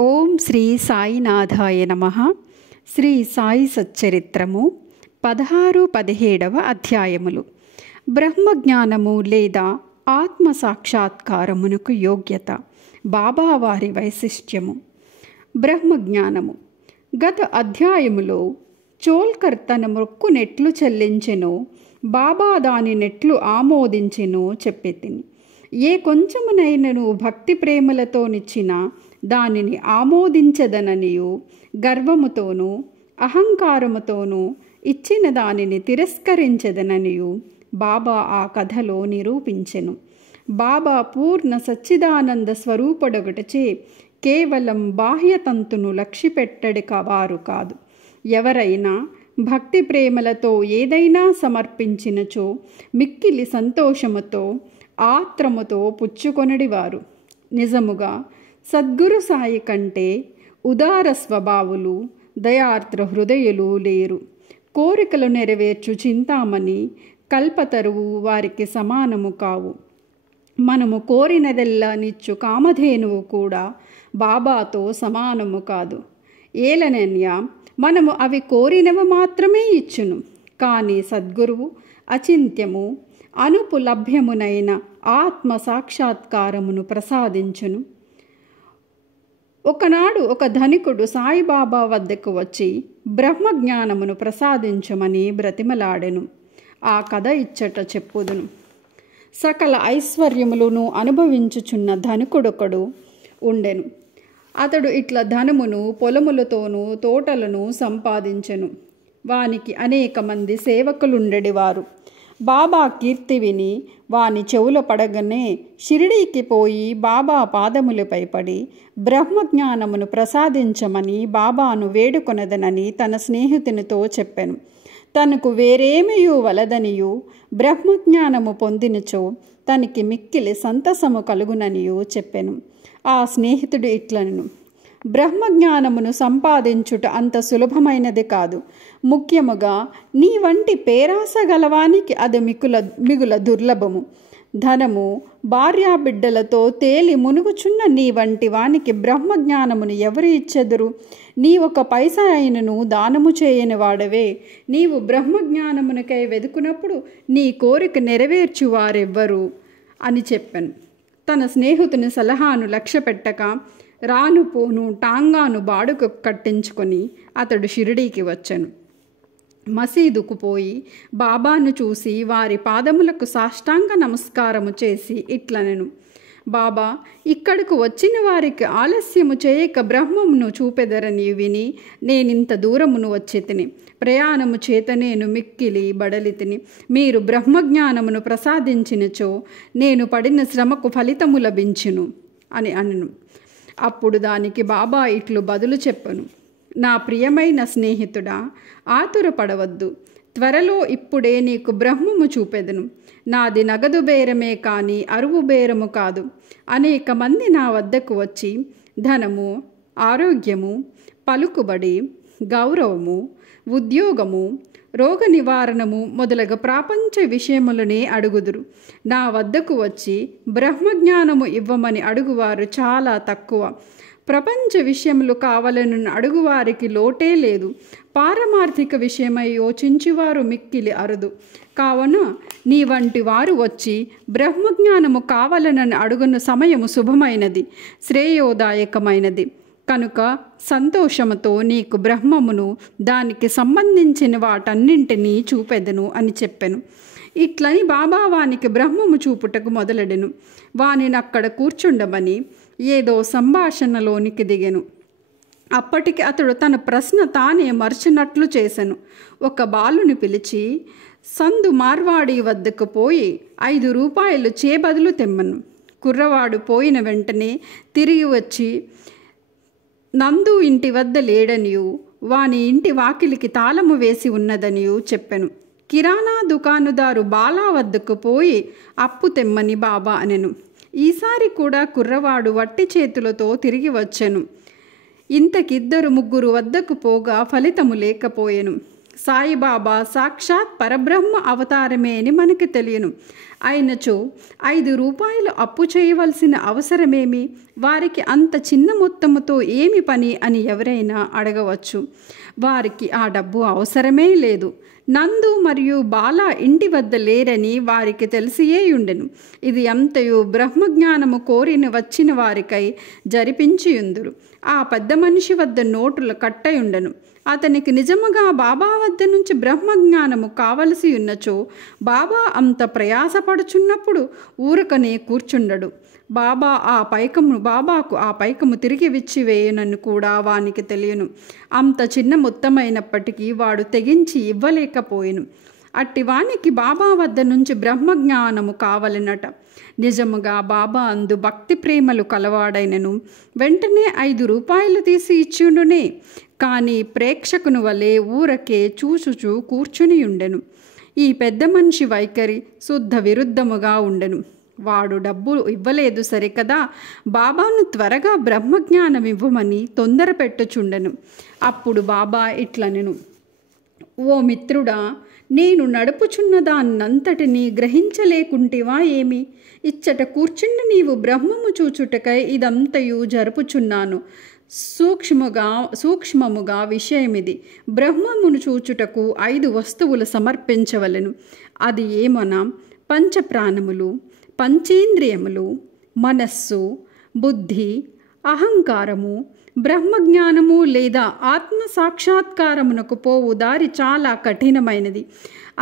ఓం శ్రీ సాయినాథాయ నమః. శ్రీ సాయి సచ్చరిత్రము 16-17 అధ్యాయములు. బ్రహ్మజ్ఞానము లేదా ఆత్మ సాక్షాత్కారమునకు యోగ్యత. బాబావారి వైశిష్ట్యము. బ్రహ్మజ్ఞానము. గత అధ్యాయములో చోల్కర్ తన మొక్కు నెట్లు చెల్లించెనో, బాబా దాని నెట్లు ఆమోదించెనో చెప్పెతిని. ఏ కొంచెమునైనను భక్తి ప్రేమలతో నిచ్చిన దానిని ఆమోదించదననియు, గర్వముతోనూ అహంకారముతోనూ ఇచ్చిన దానిని తిరస్కరించదననియు బాబా ఆ కథలో నిరూపించెను. బాబా పూర్ణ సచ్చిదానంద స్వరూపుడొకటచే కేవలం బాహ్యతంతును లక్ష్యపెట్టడి వారు కాదు. ఎవరైనా భక్తి ప్రేమలతో ఏదైనా సమర్పించినచో మిక్కిలి సంతోషముతో ఆత్రముతో పుచ్చుకొనడివారు. నిజముగా సద్గురు సాయి కంటే ఉదార స్వభావులు, దయార్ద్ర హృదయులు లేరు. కోరికలు నెరవేర్చు చింతామణి, కల్పతరువు వారికి సమానము కావు. మనము కోరినదెల్లా నిచ్చు కామధేనువు కూడా బాబాతో సమానము కాదు. ఏలనన్య మనము అవి కోరినవి మాత్రమే ఇచ్చును. కానీ సద్గురువు అచింత్యము అనుపులభ్యమునైన ఆత్మ సాక్షాత్కారమును ప్రసాదించును. ఒకనాడు ఒక ధనికుడు సాయిబాబా వద్దకు వచ్చి బ్రహ్మజ్ఞానమును ప్రసాదించమని బ్రతిమలాడెను. ఆ కథ ఇచ్చట చెప్పుదును. సకల ఐశ్వర్యములను అనుభవించుచున్న ధనికుడొకడు ఉండెను. అతడు ఇట్ల ధనమును, పొలములతోనూ తోటలను సంపాదించెను. వానికి అనేక మంది సేవకులుండెడివారు. బాబా కీర్తి విని వాని చెవుల పడగనే షిరిడీకి పోయి బాబా పాదములపై పడి బ్రహ్మజ్ఞానమును ప్రసాదించమని బాబాను వేడుకొనదనని తన స్నేహితునితో చెప్పెను. తనకు వేరేమియూ వలదనియు, బ్రహ్మజ్ఞానము పొందినచో తనకి మిక్కిలి సంతసము కలుగుననియు చెప్పెను. ఆ స్నేహితుడు ఇట్లనెను: బ్రహ్మజ్ఞానమును సంపాదించుట అంత సులభమైనది కాదు. ముఖ్యముగా నీ వంటి పేరాస గలవానికి అది మిగుల దుర్లభము. ధనము, భార్యాబిడ్డలతో తేలి మునుగుచున్న నీ వంటి వానికి బ్రహ్మజ్ఞానమును ఎవరు ఇచ్చెదరు? నీ ఒక పైసా అయినను దానము చేయని వాడవే. నీవు బ్రహ్మజ్ఞానమునకై వెదుకునప్పుడు నీ కోరిక నెరవేర్చువారెవ్వరు అని చెప్పాను. తన స్నేహితుని సలహాను లక్ష్యపెట్టక రాను పోను టాంగాను బాడుకు కట్టించుకొని అతడు షిరిడీకి వచ్చెను. మసీదుకు పోయి బాబాను చూసి వారి పాదములకు సాష్టాంగ నమస్కారము చేసి ఇట్లనెను: బాబా, ఇక్కడకు వచ్చిన వారికి ఆలస్యము చేయక బ్రహ్మమును చూపెదరని విని నేనింత దూరమును వచ్చి తిని. ప్రయాణము చేత నేను మిక్కిలి బడలితిని. మీరు బ్రహ్మజ్ఞానమును ప్రసాదించినచో నేను పడిన శ్రమకు ఫలితము లభించును అని అనెను. అప్పుడు దానికి బాబా ఇట్లు బదులు చెప్పను: నా ప్రియమైన స్నేహితుడా, ఆతురపడవద్దు. త్వరలో ఇప్పుడే నీకు బ్రహ్మము చూపెదను. నాది నగదు బేరమే కానీ అరువు బేరము కాదు. అనేక మంది నా వద్దకు వచ్చి ధనము, ఆరోగ్యము, పలుకుబడి, గౌరవము, ఉద్యోగము, రోగ నివారణము మొదలగు ప్రాపంచ విషయములనే అడుగుదురు. నా వద్దకు వచ్చి బ్రహ్మజ్ఞానము ఇవ్వమని అడుగువారు చాలా తక్కువ. ప్రపంచ విషయములు కావాలని అడుగువారికి లోటే లేదు. పారమార్థిక విషయమై యోచించువారు మిక్కిలి అరుదు. కావున నీ వంటి వారు వచ్చి బ్రహ్మజ్ఞానము కావాలని అడుగున సమయము శుభమైనది, శ్రేయోదాయకమైనది. కనుక సంతోషముతో నీకు బ్రహ్మమును, దానికి సంబంధించిన వాటన్నింటినీ చూపెదను అని చెప్పెను. ఇట్లని బాబా వానికి బ్రహ్మము చూపుటకు మొదలెడెను. వానిని అక్కడ కూర్చుండమని ఏదో సంభాషణలోనికి దిగెను. అప్పటికి అతడు తన ప్రశ్న తానే మర్చినట్లు చేసెను. ఒక బాలుని పిలిచి సందు మార్వాడి వద్దకు పోయి 5 రూపాయలు చేబదులు తెమ్మను. కుర్రవాడు పోయిన వెంటనే తిరిగి వచ్చి నందు ఇంటి వద్ద లేడనియు, వాని ఇంటి వాకిలికి తాళము వేసి ఉన్నదనియు చెప్పెను. కిరాణా దుకాణదారు బాలా వద్దకు పోయి అప్పు తెమ్మని బాబా అనెను. ఈసారి కూడా కుర్రవాడు వట్టి చేతులతో తిరిగి వచ్చెను. ఇంతకిద్దరు ముగ్గురు వద్దకు పోగా ఫలితము లేకపోయెను. సాయిబాబా సాక్షాత్ పరబ్రహ్మ అవతారమే అని మనకి తెలియను. అయినచో 5 రూపాయలు అప్పు చేయవలసిన అవసరమేమి, వారికి అంత చిన్న మొత్తముతో ఏమి పని అని ఎవరైనా అడగవచ్చు. వారికి ఆ డబ్బు అవసరమే లేదు. నందు మరియు బాల ఇంటి వద్ద లేరని వారికి తెలిసియే ఉండెను. ఇది అంతయు బ్రహ్మజ్ఞానము కోరిన వచ్చిన వారికై జరిపించియుందురు. ఆ పెద్ద మనిషి వద్ద నోటుల కట్టై ఉండెను. అతనికి నిజముగా బాబా వద్ద నుంచి బ్రహ్మజ్ఞానము కావలసి ఉన్నచో బాబా అంత ప్రయాసపడుచున్నప్పుడు ఊరకనే కూర్చుండడు. బాబాకు ఆ పైకము తిరిగి విచ్చివేయునని కూడా వానికి తెలియను. అంత చిన్న మొత్తమైనప్పటికీ వాడు తెగించి ఇవ్వలేకపోయెను. అట్టి వానికి బాబా వద్ద నుంచి బ్రహ్మజ్ఞానము కావలెనట. నిజముగా బాబా అందు భక్తి ప్రేమలు కలవాడైనను వెంటనే 5 రూపాయలు తీసి ఇచ్చిండునే. కానీ ప్రేక్షకుని వలె ఊరకే చూచుచూ కూర్చుని ఉండెను. ఈ పెద్ద మనిషి వైఖరి శుద్ధ విరుద్ధముగా ఉండెను. వాడు డబ్బు ఇవ్వలేదు సరికదా, బాబాను త్వరగా బ్రహ్మజ్ఞానం ఇవ్వమని తొందర పెట్టుచుండెను. అప్పుడు బాబా ఇట్లనెను, ఓ మిత్రుడా, నేను నడుపుచున్న దాన్నంతటినీ గ్రహించలేకుంటివా ఏమి? ఇచ్చట కూర్చుండి నీవు బ్రహ్మము చూచుటకై ఇదంతయు జరుపుచున్నాను. సూక్ష్మముగా విషయమిది. బ్రహ్మమును చూచుటకు 5 వస్తువులు సమర్పించవలెను. అది ఏమనా? పంచప్రాణములు, పంచేంద్రియములు, మనస్సు, బుద్ధి, అహంకారము. బ్రహ్మజ్ఞానము లేదా ఆత్మ సాక్షాత్కారమునకు పోవు దారి చాలా కఠినమైనది.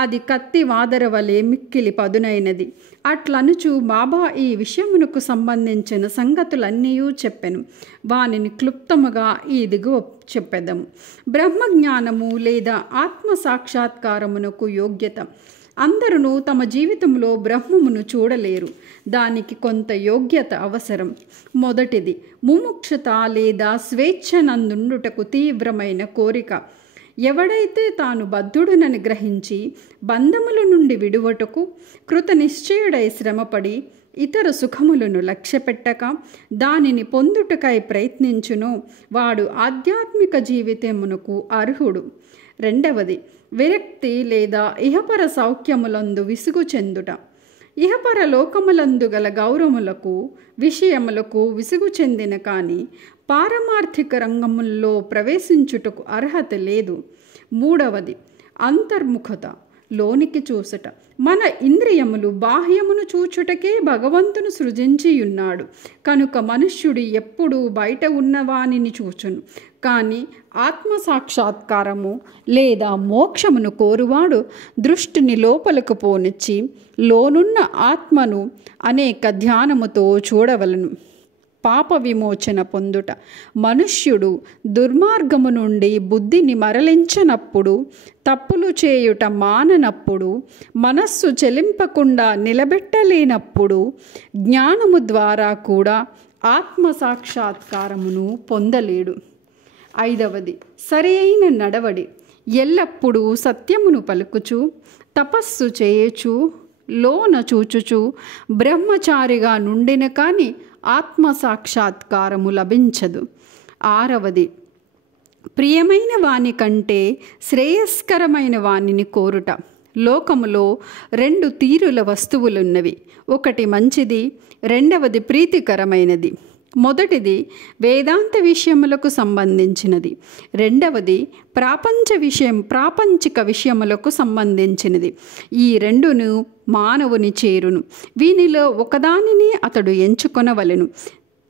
అది కత్తి వాదర వలె మిక్కిలి పదునైనది. అట్లనుచు బాబా ఈ విషయమునకు సంబంధించిన సంగతులన్నీ చెప్పెను. వానిని క్లుప్తముగా ఈ దిగువ చెప్పెదము. బ్రహ్మజ్ఞానము లేదా ఆత్మ సాక్షాత్కారమునకు యోగ్యత. అందరూ తమ జీవితంలో బ్రహ్మమును చూడలేరు. దానికి కొంత యోగ్యత అవసరం. మొదటిది ముముక్షత లేదా స్వేచ్ఛనందుండుటకు తీవ్రమైన కోరిక. ఎవడైతే తాను బద్ధుడునని గ్రహించి బంధముల నుండి విడువటకు కృతనిశ్చయుడై శ్రమపడి ఇతర సుఖములను లక్ష్యపెట్టక దానిని పొందుటకై ప్రయత్నించునో వాడు ఆధ్యాత్మిక జీవితమునకు అర్హుడు. రెండవది విరక్తి లేదా ఇహపర సౌఖ్యములందు విసుగు చెందుట. ఇహపర లోకములందు గల గౌరవములకు విషయములకు విసుగు చెందిన కానీ పారమార్థిక రంగముల్లో ప్రవేశించుటకు అర్హత లేదు. మూడవది అంతర్ముఖత, లోనికి చూసుట. మన ఇంద్రియములు బాహ్యమును చూచుటకే భగవంతును సృజించియున్నాడు కనుక మనుష్యుడు ఎప్పుడూ బయట ఉన్నవానిని చూచును. కానీ ఆత్మసాక్షాత్కారము లేదా మోక్షమును కోరువాడు దృష్టిని లోపలకు పోనిచ్చి లోనున్న ఆత్మను అనేక ధ్యానముతో చూడవలను. పాప విమోచన పొందుట. మనుష్యుడు దుర్మార్గము నుండి బుద్ధిని మరలించనప్పుడు, తప్పులు చేయుట మాననప్పుడు, మనస్సు చెలింపకుండా నిలబెట్టలేనప్పుడు జ్ఞానము ద్వారా కూడా ఆత్మసాక్షాత్కారమును పొందలేడు. ఐదవది సరైన నడవడి. ఎల్లప్పుడూ సత్యమును పలుకుచు, తపస్సు చేయచు, లోన చూచుచు బ్రహ్మచారిగా నుండిన కానీ ఆత్మసాక్షాత్కారము లభించదు. ఆరవది ప్రియమైన వాని కంటే శ్రేయస్కరమైన వానిని కోరుట. లోకములో 2 తీరుల వస్తువులున్నవి. ఒకటి మంచిది, రెండవది ప్రీతికరమైనది. మొదటిది వేదాంత విషయములకు సంబంధించినది, రెండవది ప్రాపంచిక విషయములకు సంబంధించినది. ఈ రెండును మానవుని చేరును. వీనిలో ఒకదానిని అతడు ఎంచుకొనవలెను.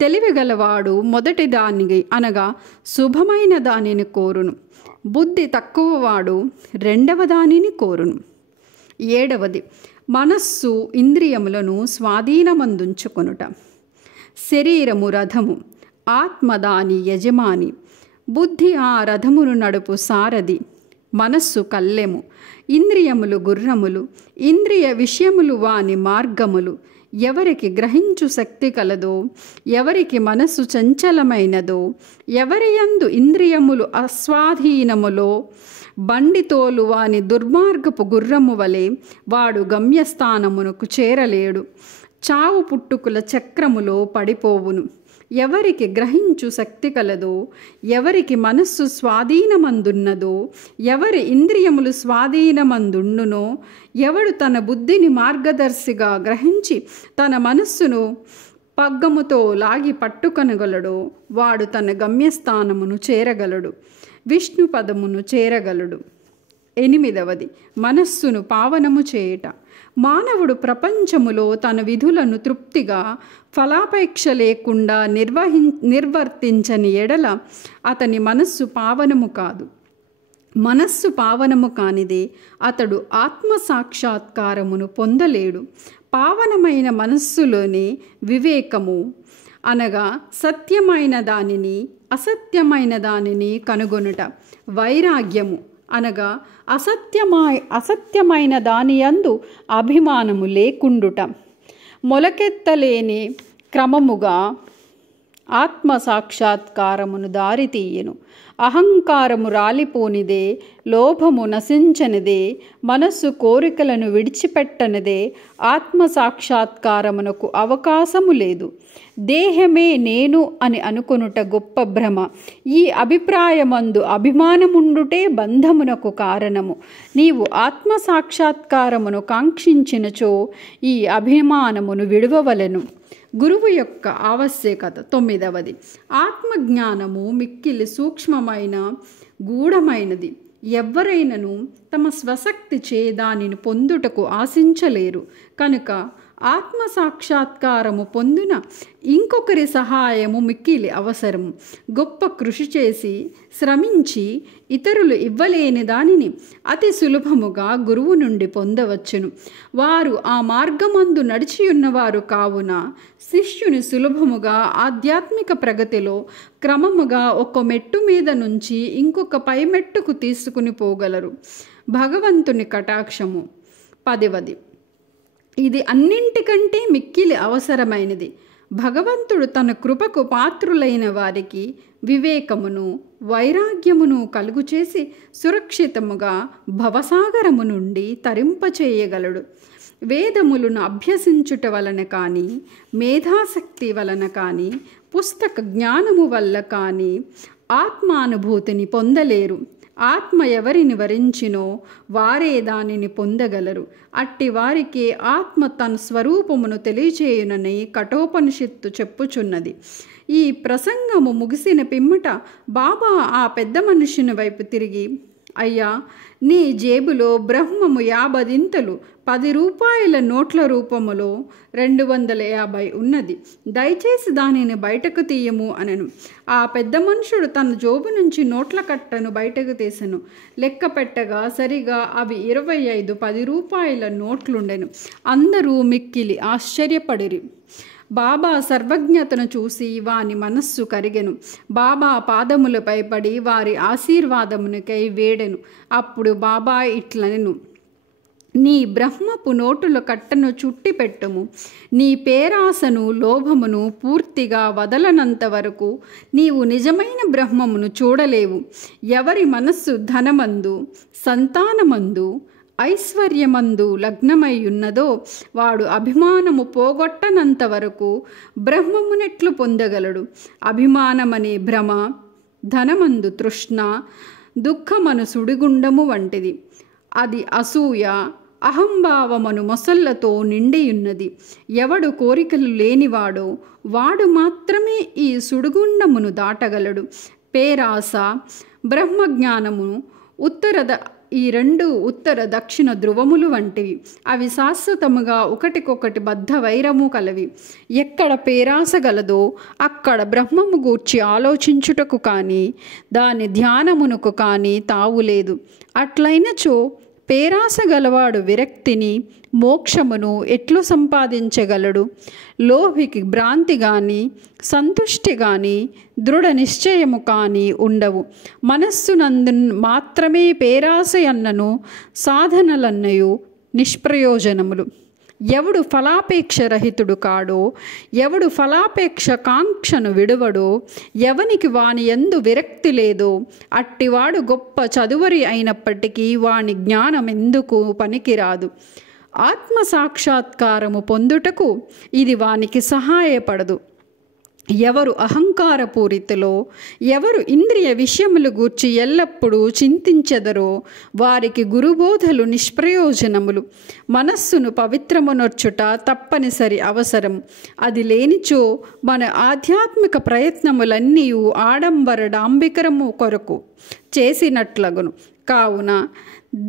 తెలివిగలవాడు మొదటి దానిని అనగా శుభమైన దానిని కోరును. బుద్ధి తక్కువవాడు రెండవ దానిని కోరును. ఏడవది మనస్సు ఇంద్రియములను స్వాధీనమందుంచుకొనుట. శరీరము రథము, ఆత్మ దాని యజమాని, బుద్ధి ఆ రథమును నడుపు సారథి, మనస్సు కల్లెము, ఇంద్రియములు గుర్రములు, ఇంద్రియ విషయములు వాని మార్గములు. ఎవరికి గ్రహించు శక్తి కలదో, ఎవరికి మనస్సు చంచలమైనదో, ఎవరి యందు ఇంద్రియములు అస్వాధీనములో బండితోలు వాని దుర్మార్గపు గుర్రము వలె వాడు గమ్యస్థానమునకు చేరలేడు. చావు పుట్టుకుల చక్రములో పడిపోవును. ఎవరికి గ్రహించు శక్తి కలదో, ఎవరికి మనస్సు స్వాధీనమందున్నదో, ఎవరి ఇంద్రియములు స్వాధీనమందుండునో, ఎవడు తన బుద్ధిని మార్గదర్శిగా గ్రహించి తన మనస్సును పగ్గముతో లాగి పట్టుకొనగలడో వాడు తన గమ్యస్థానమును చేరగలడు, విష్ణు పదమును చేరగలడు. 8. మనస్సును పావనము చేయుట. మానవుడు ప్రపంచములో తన విధులను తృప్తిగా ఫలాపేక్ష లేకుండా నిర్వర్తించని ఎడల అతని మనస్సు పావనము కాదు. మనస్సు పావనము కానిదే అతడు ఆత్మసాక్షాత్కారమును పొందలేడు. పావనమైన మనస్సులోనే వివేకము అనగా సత్యమైన దానిని అసత్యమైన దానిని కనుగొనుట, వైరాగ్యము అనగా అసత్యమైన దానియందు అభిమానము లేకుండుట, మొలకెత్తలేని క్రమముగా ఆత్మసాక్షాత్కారమును దారితీయను. అహంకారము రాలిపోనిదే, లోభము నశించనిదే, మనస్సు కోరికలను విడిచిపెట్టనిదే ఆత్మసాక్షాత్కారమునకు అవకాశము లేదు. దేహమే నేను అని అనుకొనుట గొప్ప భ్రమ. ఈ అభిప్రాయమందు అభిమానముండుటే బంధమునకు కారణము. నీవు ఆత్మసాక్షాత్కారమును కాంక్షించినచో ఈ అభిమానమును విడువవలెను. గురువు యొక్క ఆవశ్యకత. 9. ఆత్మజ్ఞానము మిక్కిలి సూక్ష్మమైన గూఢమైనది. ఎవ్వరైనను తమ స్వశక్తి చే దానిని పొందుటకు ఆశించలేరు. కనుక ఆత్మసాక్షాత్కారము పొందిన ఇంకొకరి సహాయము మిక్కిలి అవసరము. గొప్ప కృషి చేసి శ్రమించి ఇతరులు ఇవ్వలేని దానిని అతి సులభముగా గురువు నుండి పొందవచ్చును. వారు ఆ మార్గమందు నడిచి ఉన్నవారు కావున శిష్యుని సులభముగా ఆధ్యాత్మిక ప్రగతిలో క్రమముగా ఒక మెట్టు మీద నుంచి ఇంకొక పై మెట్టుకు తీసుకుని పోగలరు. భగవంతుని కటాక్షము. 10. ఇది అన్నింటికంటే మిక్కిలి అవసరమైనది. భగవంతుడు తన కృపకు పాత్రులైన వారికి వివేకమును వైరాగ్యమును కలుగు చేసి సురక్షితముగా భవసాగరము నుండి తరింపచేయగలడు. వేదములను అభ్యసించుట వలన కానీ, మేధాశక్తి వలన కానీ, పుస్తక జ్ఞానము వల్ల కానీ ఆత్మానుభూతిని పొందలేరు. ఆత్మ ఎవరిని వరించినో వారే దానిని పొందగలరు. అట్టి వారికి ఆత్మ తన స్వరూపమును తెలియచేయునని కఠోపనిషత్తు చెప్పుచున్నది. ఈ ప్రసంగము ముగిసిన పిమ్మట బాబా ఆ పెద్ద మనుషుని వైపు తిరిగి, అయ్యా, నీ జేబులో బ్రహ్మము 50 ₹10 నోట్ల రూపములో 250 ఉన్నది. దయచేసి దానిని బయటకు తీయము అనెను. ఆ పెద్ద మనుషుడు తన జోబు నుంచి నోట్ల కట్టను బయటకు తీసెను. లెక్క పెట్టగా సరిగా అవి 25 ₹10 నోట్లుండెను. అందరూ మిక్కిలి ఆశ్చర్యపడిరి. బాబా సర్వజ్ఞతను చూసి వాని మనస్సు కరిగెను. బాబా పాదములపై పడి వారి ఆశీర్వాదమునికై వేడెను. అప్పుడు బాబా ఇట్లనెను, నీ బ్రహ్మపు నోటుల కట్టను చుట్టి పెట్టుము. నీ పేరాసను లోభమును పూర్తిగా వదలనంత వరకు నీవు నిజమైన బ్రహ్మమును చూడలేవు. ఎవరి మనస్సు ధనమందు, సంతానమందు, ఐశ్వర్యమందు లగ్నమై ఉన్నదో వాడు అభిమానము పోగొట్టనంత వరకు బ్రహ్మమునెట్లు పొందగలడు. అభిమానమనే భ్రమ, ధనమందు తృష్ణ, దుఃఖమను సుడిగుండము వంటిది. అది అసూయ, అహంభావమను మొసళ్లతో నిండియున్నది. ఎవడు కోరికలు లేనివాడో వాడు మాత్రమే ఈ సుడిగుండమును దాటగలడు. పేరాస, బ్రహ్మజ్ఞానము ఈ 2 ఉత్తర దక్షిణ ధ్రువములు వంటివి. అవి శాశ్వతముగా ఒకటికొకటి బద్ధ వైరము కలవి. ఎక్కడ పేరాస గలదో అక్కడ బ్రహ్మము గూర్చి ఆలోచించుటకు కానీ దాని ధ్యానమునకు కానీ తావులేదు. అట్లయినచో పేరాస గలవాడు విరక్తిని, మోక్షమును ఎట్లు సంపాదించగలడు? లోభికి భ్రాంతి కానీ, సంతుష్టి కానీ, దృఢ నిశ్చయము కానీ ఉండవు. మనస్సునందు మాత్రమే పేరాస అన్నను సాధనలన్నయు నిష్ప్రయోజనములు. ఎవడు ఫలాపేక్ష రహితుడు కాడో, ఎవడు ఫలాపేక్ష కాంక్షను విడువడో, ఎవనికి వాని యందు విరక్తి లేదో అట్టివాడు గొప్ప చదువరి అయినప్పటికీ వాని జ్ఞానం ఎందుకు పనికిరాదు. ఆత్మ సాక్షాత్కారము పొందుటకు ఇది వానికి సహాయపడదు. ఎవరు అహంకారపూరితులో, ఎవరు ఇంద్రియ విషయములు గూర్చి ఎల్లప్పుడూ చింతించెదరో వారికి గురుబోధలు నిష్ప్రయోజనములు. మనస్సును పవిత్రమునర్చుట తప్పనిసరి అవసరం. అది లేనిచో మన ఆధ్యాత్మిక ప్రయత్నములన్నీ ఆడంబర డాంబికరము కొరకు చేసినట్లగును. కావున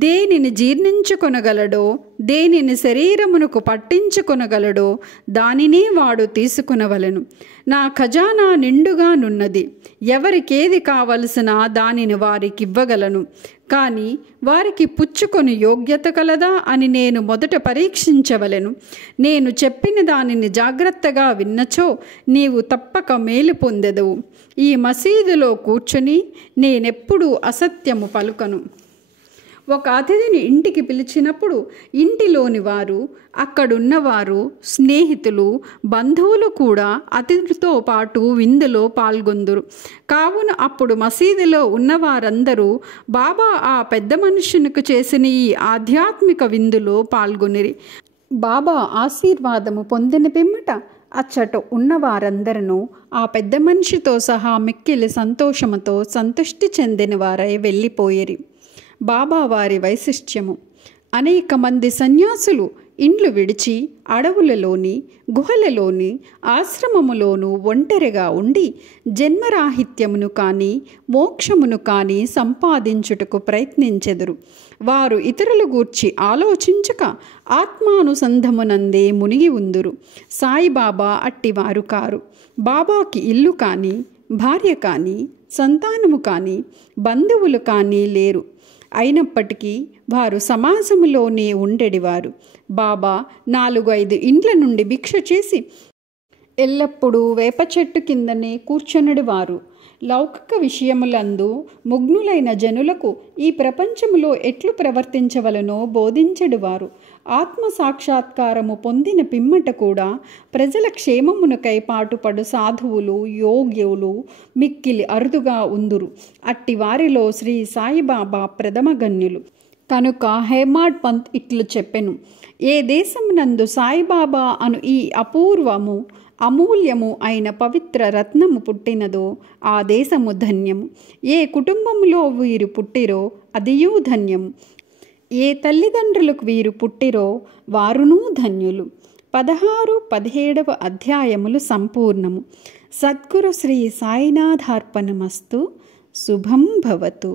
దేనిని జీర్ణించుకొనగలడో, దేనిని శరీరమునకు పట్టించుకొనగలడో దానినే వాడు తీసుకునవలెను. నా ఖజానా నిండుగానున్నది, ఎవరికేది కావలసిన దానిని వారికి ఇవ్వగలను. కానీ వారికి పుచ్చుకొని యోగ్యత కలదా అని నేను మొదట పరీక్షించవలెను. నేను చెప్పిన దానిని జాగ్రత్తగా విన్నచో నీవు తప్పక మేలు పొందెదవు. ఈ మసీదులో కూర్చుని నేనెప్పుడూ అసత్యము పలుకను. ఒక అతిథిని ఇంటికి పిలిచినప్పుడు ఇంటిలోని వారు, అక్కడున్నవారు, స్నేహితులు, బంధువులు కూడా అతిథితో పాటు విందులో పాల్గొందురు. కావున అప్పుడు మసీదులో ఉన్నవారందరూ బాబా ఆ పెద్ద మనుషునికి చేసిన ఈ ఆధ్యాత్మిక విందులో పాల్గొనిరి. బాబా ఆశీర్వాదము పొందిన పిమ్మట అచ్చట ఉన్నవారందరూ ఆ పెద్ద మనిషితో సహా మిక్కిలి సంతోషముతో సంతృష్టి చెందిన వారై వెళ్ళిపోయిరి. బాబా వారి వైశిష్ట్యము. అనేక మంది సన్యాసులు ఇండ్లు విడిచి అడవులలోని, గుహలలోని, ఆశ్రమములోను ఒంటరిగా ఉండి జన్మరాహిత్యమును కానీ మోక్షమును కానీ సంపాదించుటకు ప్రయత్నించెదరు. వారు ఇతరుల గూర్చి ఆలోచించక ఆత్మానుసంధమునందే మునిగి ఉందురు. సాయిబాబా అట్టివారు కారు. బాబాకి ఇల్లు కానీ, భార్య కానీ, సంతానము కానీ, బంధువులు కానీ లేరు. అయినప్పటికీ వారు సమాజంలోనే ఉండేవారు. బాబా 4-5 ఇండ్ల నుండి భిక్ష చేసి ఎల్లప్పుడూ వేప చెట్టు కిందనే కూర్చొనివారు. లౌకిక విషయములందు ముగ్నులైన జనులకు ఈ ప్రపంచములో ఎట్లు ప్రవర్తించవలనో బోధించెడువారు. ఆత్మ సాక్షాత్కారము పొందిన పిమ్మట కూడా ప్రజల క్షేమమునకై పాటుపడు సాధువులు, యోగ్యులు మిక్కిలి అరుదుగా ఉందురు. అట్టి వారిలో శ్రీ సాయిబాబా ప్రథమగణ్యులు. కనుక హేమాడ్ పంత్ ఇట్లు చెప్పెను: ఏ దేశమునందు సాయిబాబా అను ఈ అపూర్వము అమూల్యము అయిన పవిత్ర రత్నము పుట్టినదో ఆ దేశము ధన్యము. ఏ కుటుంబంలో వీరు పుట్టిరో అదియూ ధన్యము. ఏ తల్లిదండ్రులకు వీరు పుట్టిరో వారునూ ధన్యులు. 16-17 అధ్యాయములు సంపూర్ణము. సద్గురు శ్రీ సాయినాథార్పణమస్తు. శుభం భవతు.